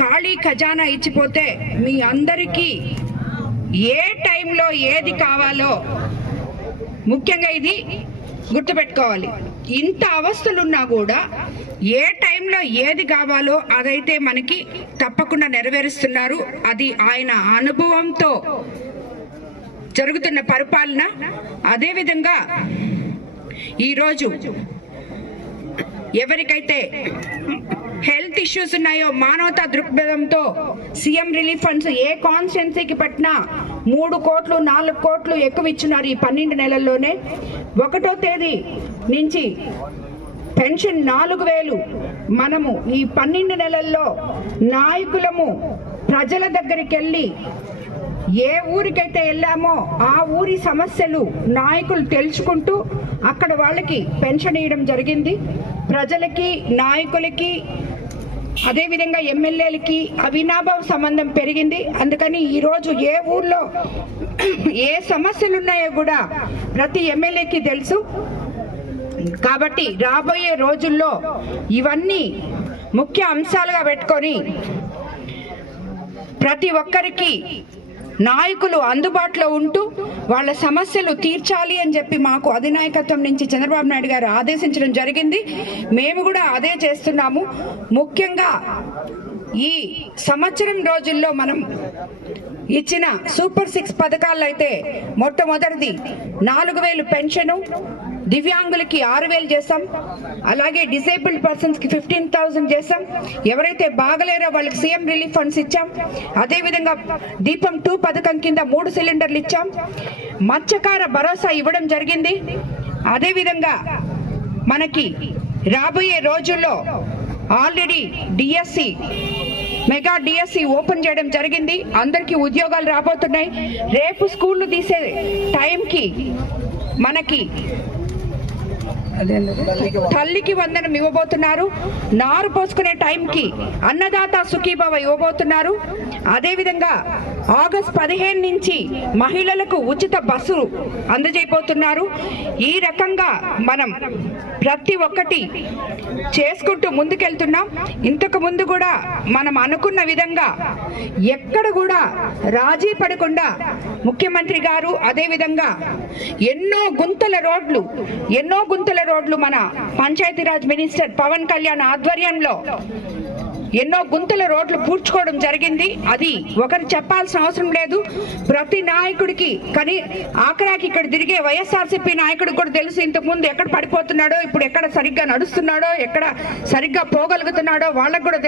ఖాళీ ఖజానా ఇచ్చిపోతే మీ అందరికీ ఏ టైంలో ఏది కావాలో ముఖ్యంగా ఇది గుర్తుపెట్టుకోవాలి. ఇంత అవస్థలున్నా కూడా ఏ టైంలో ఏది కావాలో అదైతే మనకి తప్పకుండా నెరవేరుస్తున్నారు. అది ఆయన అనుభవంతో జరుగుతున్న పరిపాలన. అదేవిధంగా ఈరోజు ఎవరికైతే హెల్త్ ఇష్యూస్ ఉన్నాయో మానవతా దృక్పథంతో సీఎం రిలీఫ్ ఫండ్స్ ఏ కాన్స్టిట్యున్సీకి పట్టినా 3 కోట్లు 4 కోట్లు ఎక్కువ ఇచ్చున్నారు. ఈ 12 నెలల్లోనే 1వ తేదీ నుంచి పెన్షన్ 4000. మనము ఈ 12 నెలల్లో నాయకులము ప్రజల దగ్గరికి వెళ్ళి ఏ ఊరికైతే వెళ్ళామో ఆ ఊరి సమస్యలు నాయకులు తెలుసుకుంటూ అక్కడ వాళ్ళకి పెన్షన్ ఇవ్వడం జరిగింది. ప్రజలకి నాయకులకి అదేవిధంగా ఎమ్మెల్యేలకి అవినాభావ సంబంధం పెరిగింది. అందుకని ఈరోజు ఏ ఊర్లో ఏ సమస్యలు ఉన్నాయో కూడా ప్రతి ఎమ్మెల్యేకి తెలుసు. కాబట్టి రాబోయే రోజుల్లో ఇవన్నీ ముఖ్య అంశాలుగా పెట్టుకొని ప్రతి ఒక్కరికి నాయకులు అందుబాటులో ఉంటూ వాళ్ళ సమస్యలు తీర్చాలి అని చెప్పి మాకు అధినాయకత్వం నుంచి చంద్రబాబు నాయుడు గారు ఆదేశించడం జరిగింది. మేము కూడా అదే చేస్తున్నాము. ముఖ్యంగా ఈ సంవత్సరం రోజుల్లో మనం ఇచ్చిన సూపర్ 6 పథకాల్లో అయితే మొట్టమొదటిది 4000 పెన్షను, దివ్యాంగులకి 6000 చేసాం. అలాగే డిసేబుల్డ్ పర్సన్స్కి 15,000 చేసాం. ఎవరైతే బాగలేరో వాళ్ళకి సీఎం రిలీఫ్ ఫండ్స్ ఇచ్చాం. అదేవిధంగా దీపం 2 పథకం కింద 3 సిలిండర్లు ఇచ్చాం. మత్స్యకార భరోసా ఇవ్వడం జరిగింది. అదేవిధంగా మనకి రాబోయే రోజుల్లో already DSC mega DSC open చేయడం జరిగింది. అందరికీ ఉద్యోగాలు రాబోతున్నాయి. రేపు స్కూళ్ళు తీసే టైంకి మనకి తల్లికి వందనం ఇవ్వబోతున్నారు. నారు పోసుకునే టైంకి అన్నదాత సుఖీభవ ఇవ్వబోతున్నారు. అదేవిధంగా ఆగస్టు 15 నుంచి మహిళలకు ఉచిత బస్సు అందజేయబోతున్నారు. ఈ రకంగా మనం ప్రతి ఒక్కటి చేసుకుంటూ ముందుకెళ్తున్నాం. ఇంతకు ముందు కూడా మనం అనుకున్న విధంగా ఎక్కడ కూడా రాజీ పడకుండా ముఖ్యమంత్రి గారు అదేవిధంగా ఎన్నో గుంతల రోడ్లు మన పంచాయతీరాజ్ మినిస్టర్ పవన్ కళ్యాణ్ ఆధ్వర్యంలో ఎన్నో గుంతల రోడ్లు పూడ్చుకోవడం జరిగింది. అది ఒకరు చెప్పాల్సిన అవసరం లేదు. ప్రతి నాయకుడికి కానీ ఆఖరాకి ఇక్కడ తిరిగే వైఎస్ఆర్సీపీ నాయకుడికి కూడా తెలుసు ఇంతకుముందు ఎక్కడ పడిపోతున్నాడో, ఇప్పుడు ఎక్కడ సరిగ్గా నడుస్తున్నాడో, ఎక్కడ సరిగ్గా పోగలుగుతున్నాడో వాళ్ళకు కూడా తెలుసు.